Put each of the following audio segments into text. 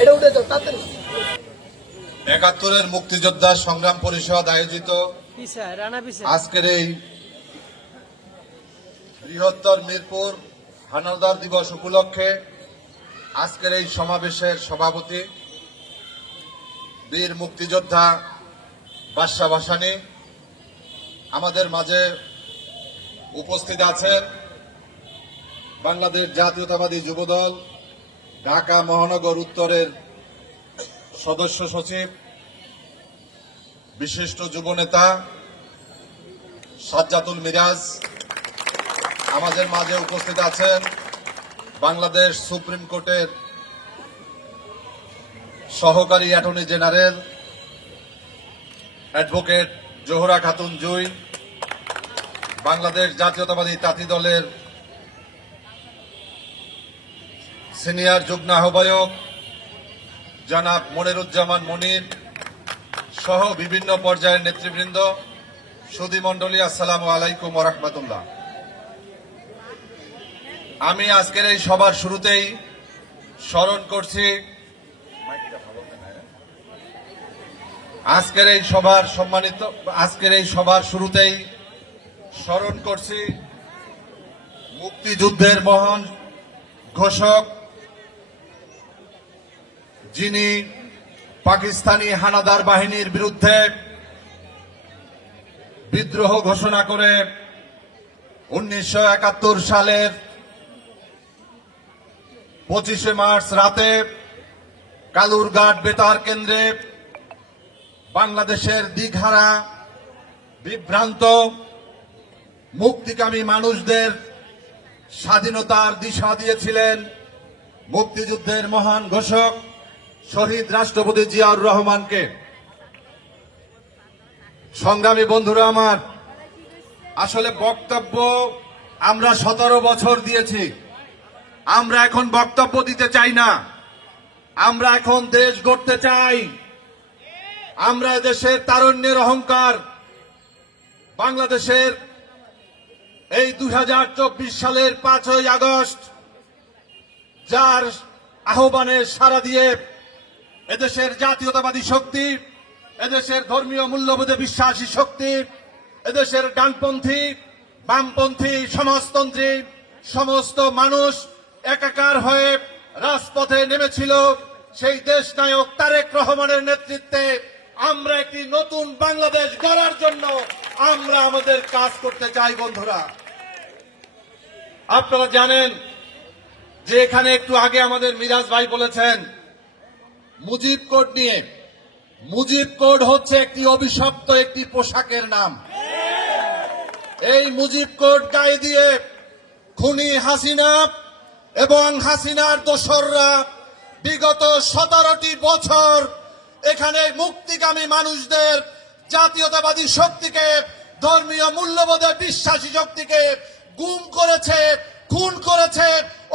এটা উঠে যাও তাড়াতাড়ি। ৭১-এর মুক্তিযোদ্ধা সংগ্রাম পরিষদ আয়োজিত আজকের এই বৃহত্তর মিরপুর হানাদার দিবস উপলক্ষে আজকের এই সমাবেশের সভাপতি বীর মুক্তিযোদ্ধা বাদশা ভাসানী, আমাদের মাঝে উপস্থিত আছেন বাংলাদেশ জাতীয়তাবাদী যুবদল ঢাকা মহানগর উত্তরের সদস্য সচিব, বিশিষ্ট যুবনেতা সাজ্জাতুল মিরাজ। আমাদের মাঝে উপস্থিত আছেন বাংলাদেশ সুপ্রিম কোর্টের সহকারী attorney general advocate Zohra Khatun Jui, Bangladesh জাতীয়তাবাদী তাঁতি দলের সিনিয়র যুগ্ম আহ্বায়ক জনাব মনিরুজ্জামান মনির সহ বিভিন্ন পর্যায়ের নেতৃবৃন্দ, সুধীমণ্ডলী, আসসালামু আলাইকুম ওয়া রাহমাতুল্লাহ। আমি আজকের এই সভার শুরুতেই স্মরণ করছি আজকের এই সভার শুরুতেই স্মরণ করছি মুক্তিযুদ্ধের মহান ঘোষক, যিনি পাকিস্তানি হানাদার বাহিনীর বিরুদ্ধে বিদ্রোহ ঘোষণা করে 1971 সালের 25শে মার্চ রাতে কালুরঘাট বেতার কেন্দ্রে বাংলাদেশের দিকহারা বিভ্রান্ত মুক্তিকামী মানুষদের স্বাধীনতার দিশা দিয়েছিলেন মুক্তিযুদ্ধের মহান ঘোষক শহীদ রাষ্ট্রপতি জিয়াউর রহমানকে। সংগ্রামী বন্ধুরা আমার, আসলে বক্তব্য আমরা 17 বছর দিয়েছি। আমরা এখন বক্তব্য দিতে চাই না, আমরা এখন দেশ গড়তে চাই। আমরা দেশের তারুণ্যের অহংকার, বাংলাদেশের এই 2024 সালের 5ই আগস্ট, যার আহ্বানে সাড়া দিয়ে এদেশের জাতীয়তাবাদী শক্তি, এদেশের ধর্মীয় মূল্যবোধে বিশ্বাসী শক্তি, এদেশের ডানপন্থী বামপন্থী সমাজতন্ত্রী সমস্ত মানুষ একাকার হয়ে রাজপথে নেমেছিল, সেই দেশ নায়ক তারেক রহমানের নেতৃত্বে আমরা একটি নতুন বাংলাদেশ গড়ার জন্য আমরা আমাদের কাজ করতে চাই। বন্ধুরা, আপনারা জানেন যে এখানে একটু আগে আমাদের মিরাজ ভাই বলেছেন মুজিব কোড নিয়ে। মুজিব কোড হচ্ছে একটি অভিশপ্ত একটি পোশাকের নাম। এই মুজিব কোড গায়ে দিয়ে খুনি হাসিনা এবং হাসিনার দোসররা বিগত 17টি বছর এখানে মুক্তিকামী মানুষদের, জাতীয়তাবাদী শক্তিকে, ধর্মীয় মূল্যবোধে বিশ্বাসী শক্তিকে গুম করেছে, খুন করেছে,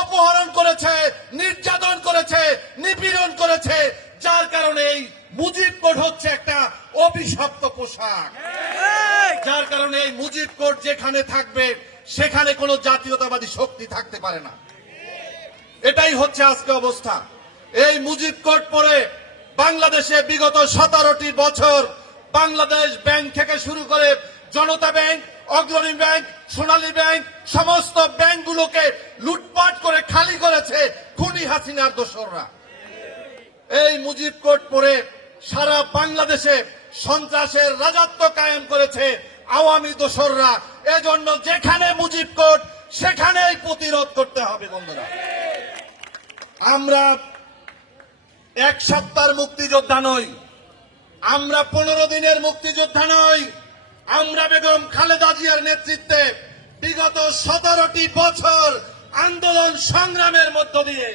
অপহরণ করেছে, নির্যাতন করেছে, নিপীড়ন করেছে, যার কারণে এই মুজিব কোড হচ্ছে একটা অভিশপ্ত পোশাক। যার কারণে এই মুজিব কোড যেখানে থাকবে সেখানে কোনো জাতীয়তাবাদী শক্তি থাকতে পারে না। এটাই হচ্ছে আজকে অবস্থা। এই মুজিব কোড পরে বাংলাদেশে বিগত 17টি বছর বাংলাদেশ ব্যাংক থেকে শুরু করে জনতা ব্যাংক, অগ্রণী ব্যাংক, সোনালী ব্যাংক, সমস্ত ব্যাংকগুলোকে লুটপাট করে খালি করেছে খুনি হাসিনার দোসররা। এই মুজিব কোড পরে সারা বাংলাদেশে সন্ত্রাসের রাজত্ব কায়েম করেছে আওয়ামী দোসররা। এজন্য যেখানে মুজিব কোড সেখানেই প্রতিরোধ করতে হবে। বন্ধুরা, আমরা এক সপ্তাহের মুক্তিযোদ্ধা নই, আমরা 15 দিনের মুক্তিযোদ্ধা নই। আমরা বেগম খালেদা জিয়ার নেতৃত্বে বিগত 17টি বছর আন্দোলন সংগ্রামের মধ্য দিয়ে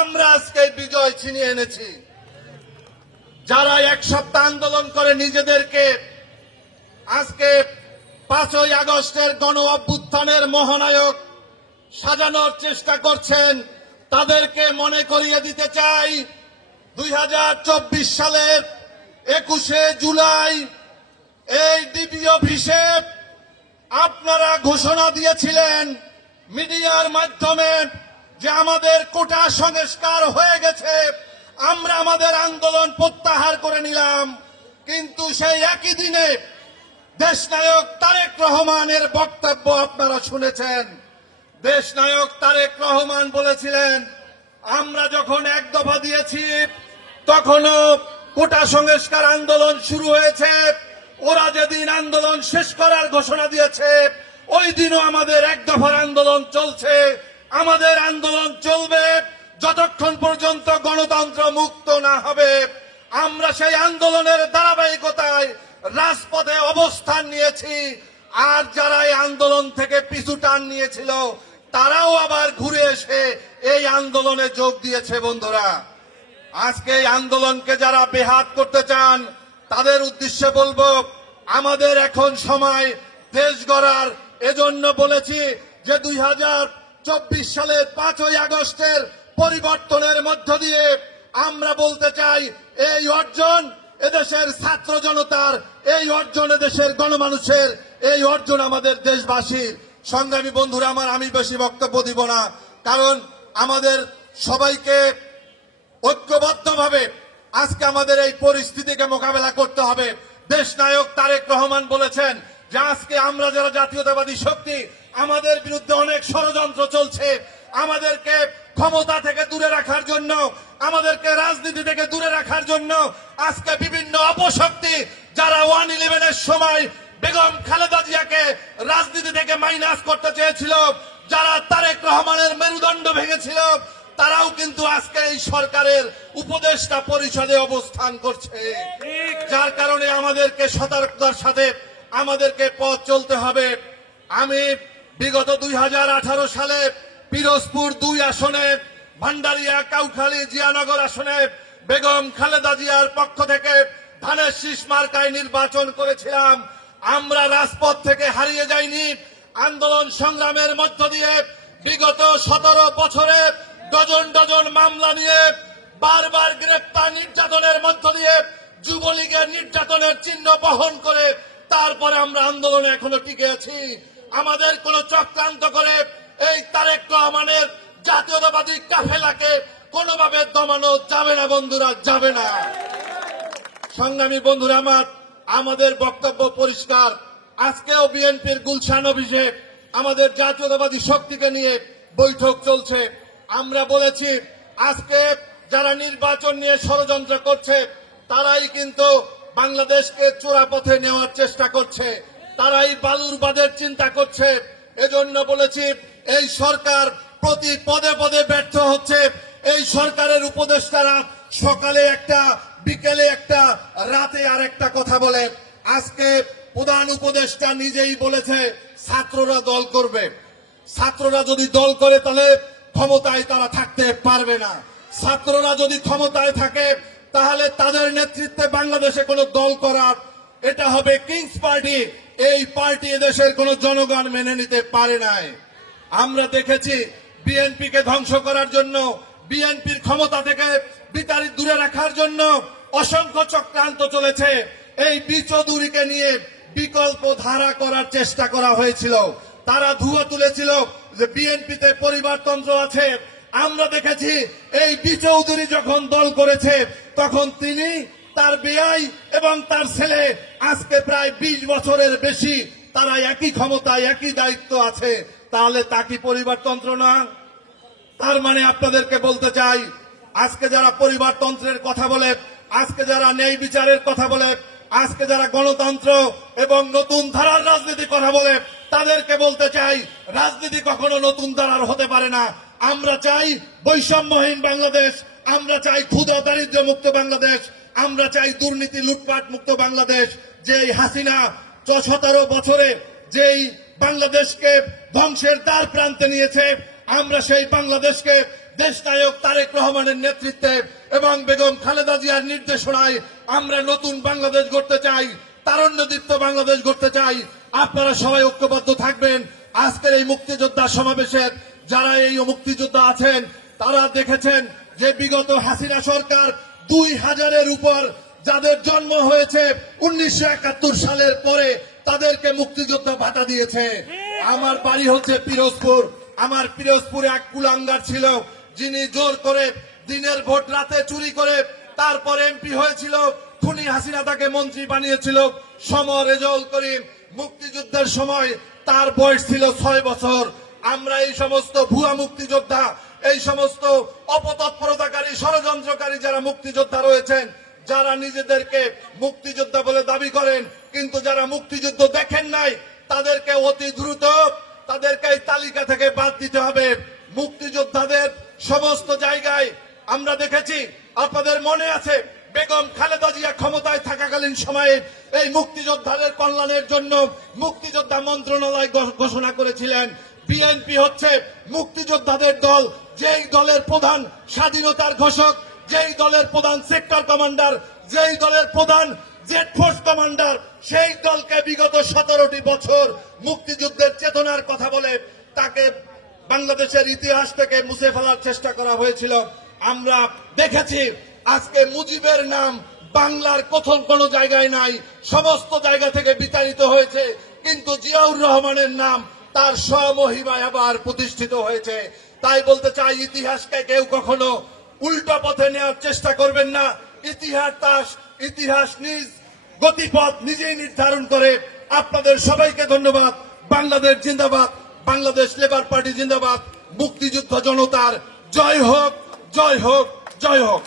আমরা আজকে বিজয় ছিনিয়ে এনেছি। যারা এক সপ্তাহ আন্দোলন করে নিজেদেরকে আজকে 5ই আগস্টের গণ অভ্যুত্থানের মহানায়ক সাজানোর চেষ্টা করছেন, তাদেরকে মনে করিয়ে দিতে চাই 2024 সালের 21শে জুলাই এই ডিবি অফিসে আপনারা ঘোষণা দিয়েছিলেন মিডিয়ার মাধ্যমে যে আমাদের কোটা সংস্কার হয়ে গেছে, আমরা আমাদের আন্দোলন প্রত্যাহার করে নিলাম, কিন্তু সেই একই দিনে দেশনায়ক তারেক রহমানের বক্তব্য আপনারা শুনেছেন। দেশনায়ক তারেক রহমান বলেছিলেন, আমরা যখন এক দফা দিয়েছি তখনও কোটা সংস্কার আন্দোলন শুরু হয়েছে, ওরা যেদিন আন্দোলন শেষ করার ঘোষণা দিয়েছে ওই দিনও আমাদের এক দফার আন্দোলন চলছে। আমাদের আন্দোলন চলবে যতক্ষণ পর্যন্ত গণতন্ত্র মুক্ত না হবে। আমরা সেই আন্দোলনের ধারাবাহিকতায় রাজপথে অবস্থান নিয়েছি, আর যারা এই আন্দোলন থেকে পিছু টান নিয়েছিল তারাও আবার ঘুরে এসে এই আন্দোলনে যোগ দিয়েছে। বন্ধুরা, আজকে এই আন্দোলনকে যারা বেহাত করতে চান তাদের উদ্দেশ্যে বলবো, আমাদের এখন সময় দেশ গড়ার। এজন্য বলেছি যে 2024 সালের 5ই আগস্টের পরিবর্তনের মধ্য দিয়ে আমরা বলতে চাই, এই অর্জন এদেশের ছাত্র জনতার, এই অর্জন এদেশের গণমানুষের, এই অর্জন আমাদের দেশবাসীর। সংগ্রামী বন্ধুরা আমার, আমি বেশি বক্তব্য দিব না, কারণ আমাদের সবাইকে ঐক্যবদ্ধভাবে আজকে আমাদের এই পরিস্থিতিকে মোকাবেলা করতে হবে। দেশনায়ক তারেক রহমান বলেছেন যে আজকে আমরা যারা জাতীয়তাবাদী শক্তি, আমাদের বিরুদ্ধে অনেক ষড়যন্ত্র চলছে। আমাদেরকে ক্ষমতা থেকে দূরে রাখার জন্য, আমাদেরকে রাজনীতি থেকে দূরে রাখার জন্য আজকে বিভিন্ন অপশক্তি যারা 1/11-এর সময় বেগম খালেদা জিয়াকে রাজনীতি থেকে মাইনাস করতে চেয়েছিল, যারা তারেক রহমানের মেরুদণ্ড ভেঙেছিল, তারাও কিন্তু আজকে এই সরকারের উপদেষ্টা পরিষদে অবস্থান করছে। যার কারণে আমাদেরকে সতর্কতার সাথে আমাদেরকে পথ চলতে হবে। আমি বিগত 2018 সালে পিরোজপুর 2 আসনে, ভান্ডারিয়া, কাউখালী, জিয়ানগর আসনে বেগম খালেদা জিয়ার পক্ষ থেকে ধানের শীষ মার্কায় নির্বাচন করেছিলাম। আমরা রাজপথ থেকে হারিয়ে যাইনি। আন্দোলন সংগ্রামের মধ্য দিয়ে বিগত 17 বছরে ডজন ডজন মামলা নিয়ে, বারবার গ্রেপ্তার, নির্যাতনের মধ্য দিয়ে, যুবলীগের নির্যাতনের চিহ্ন বহন করে তারপরে আমরা আন্দোলনে এখনো টিকে আছি। আমাদের কোন চক্রান্ত করে এই তারেক রহমানের জাতীয়তাবাদী কাফেলাকে কোনোভাবে দমানো যাবে না। বন্ধুরা, যাবে না। সংগ্রামী বন্ধুরা আমার, আমাদের বক্তব্য পরিষ্কার। আজকেও বিএনপির গুলশান অফিসে আমাদের জাতীয়তাবাদী শক্তিকে নিয়ে বৈঠক চলছে। আমরা বলেছি আজকে যারা নির্বাচন নিয়ে ষড়যন্ত্র করছে তারাই কিন্তু বাংলাদেশকে চোরা পথে নেওয়ার চেষ্টা করছে, তারাই বালুরবাদের চিন্তা করছে। এজন্য বলেছি এই সরকার প্রতি পদে পদে ব্যর্থ হচ্ছে। এই সরকারের উপদেষ্টারা সকালে একটা, বিকেলে একটা, রাতে আর একটা কথা বলে। আজকে প্রধান উপদেষ্টা নিজেই বলেছে ছাত্ররা দল করবে। ছাত্ররা যদি দল করে তাহলে ক্ষমতায় তারা থাকতে পারবে না। ছাত্ররা যদি ক্ষমতায় থাকে তাহলে তাদের নেতৃত্বে বাংলাদেশে কোনো দল করার, এটা হবে কিংস পার্টি। এই পার্টি এদেশের কোনো জনগণ মেনে নিতে পারে নাই। আমরা দেখেছি বিএনপিকে ধ্বংস করার জন্য, বিএনপির ক্ষমতা থেকে বিতাড়িত দূরে রাখার জন্য অসংখ্য চক্রান্ত চলেছে। এই বিচৌধুরীকে নিয়ে বিকল্প ধারা করার চেষ্টা করা হয়েছিল। তারা ধুয়া তুলেছিল যে বিএনপিতে পরিবারতন্ত্র আছে। আমরা দেখেছি এই বিচৌধুরী যখন দল করেছে তখন তিনি, তার বেয়াই এবং তার ছেলে আজকে প্রায় 20 বছরের বেশি তারা একই ক্ষমতায়, একই দায়িত্ব আছে। তাহলে তা কি পরিবারতন্ত্র না? তার মানে আপনাদেরকে বলতে চাই, আজকে যারা পরিবারতন্ত্রের কথা বলে, আজকে যারা ন্যায় বিচারের কথা বলে, আজকে যারা গণতন্ত্র এবং নতুন ধারার রাজনীতি কথা বলে, তাদেরকে বলতে চাই রাজনীতি কখনো নতুন ধারার হতে পারে না। আমরা চাই বৈষম্যহীন বাংলাদেশ, আমরা চাই ক্ষুধা দারিদ্র্য মুক্ত বাংলাদেশ, আমরা চাই দুর্নীতি লুটপাট মুক্ত বাংলাদেশ। যেই হাসিনা 17 বছরে যেই বাংলাদেশকে ধ্বংসের দ্বার প্রান্তে নিয়েছে, আমরা সেই বাংলাদেশকে দেশনায়ক তারেক রহমানের নেতৃত্বে এবং বেগম খালেদা জিয়ার নির্দেশনায় আমরা নতুন বাংলাদেশ গড়তে চাই, তারুণ্যদীপ্ত বাংলাদেশ গড়তে চাই। আপনারা সবাই ঐক্যবদ্ধ থাকবেন। আজকের এই মুক্তিযোদ্ধা সমাবেশের যারা এই মুক্তিযোদ্ধা আছেন তারা দেখেছেন যে বিগত হাসিনা সরকার 2000-এর উপর যাদের জন্ম হয়েছে 1971 সালের পরে তাদেরকে মুক্তিযোদ্ধা ভাতা দিয়েছে। আমার বাড়ি হচ্ছে পিরোজপুর। আমার পিরোজপুরে এক কুলাঙ্গার ছিল যিনি জোর করে দিনের ভোট রাতে চুরি করে তারপর এমপি হয়েছিল, খুনি হাসিনা তাকে মন্ত্রী বানিয়েছিল। সমর রেজাউল করিম মুক্তিযুদ্ধের সময় তার বয়স ছিল 6 বছর। আমরা এই সমস্ত ভুয়া মুক্তিযোদ্ধা, এই সমস্ত অপতৎপরতাকারী, ষড়যন্ত্রকারী যারা মুক্তিযোদ্ধা রয়েছেন, যারা নিজেদেরকে মুক্তিযোদ্ধা বলে দাবি করেন কিন্তু যারা মুক্তিযুদ্ধ দেখেন নাই, তাদেরকে অতি দ্রুত তাদেরকে এই তালিকা থেকে বাদ দিতে হবে। মুক্তিযোদ্ধাদের সমস্ত জায়গায় আমরা দেখেছি, আপনাদের মনে আছে, বেগম খালেদা জিয়া ক্ষমতায় থাকাকালীন সময়ে এই মুক্তিযোদ্ধাদের কল্যাণের জন্য মুক্তিযোদ্ধা মন্ত্রণালয় ঘোষণা করেছিলেন। বিএনপি হচ্ছে মুক্তিযোদ্ধাদের দল, যেই দলের প্রধান স্বাধীনতার ঘোষক, যেই দলের প্রধান সেক্টর কমান্ডার, যেই দলের প্রধান জেড ফোর্স কমান্ডার, সেই দলকে বিগত 17টি বছর মুক্তিযুদ্ধের চেতনার কথা বলে তাকে বাংলাদেশের ইতিহাস থেকে মুছে ফেলার চেষ্টা করা হয়েছিল। আমরা দেখেছি আজকে মুজিবের নাম বাংলার কোনো জায়গায় নাই, সমস্ত জায়গা থেকে বিতাড়িত হয়েছে, কিন্তু জিয়াউর রহমানের নাম তার স্বমহিমায় আবার প্রতিষ্ঠিত হয়েছে। তাই বলতে চাই, ইতিহাসকে কেউ কখনো উল্টো পথে নেওয়ার চেষ্টা করবেন না। ইতিহাস নিজ গতিপথ নিজেই নির্ধারণ করে। আপনাদের সবাইকে ধন্যবাদ। বাংলাদেশ জিন্দাবাদ, বাংলাদেশ লেবার পার্টি জিন্দাবাদ। মুক্তিযুদ্ধ জনতার জয় হোক, জয় হোক, জয় হোক।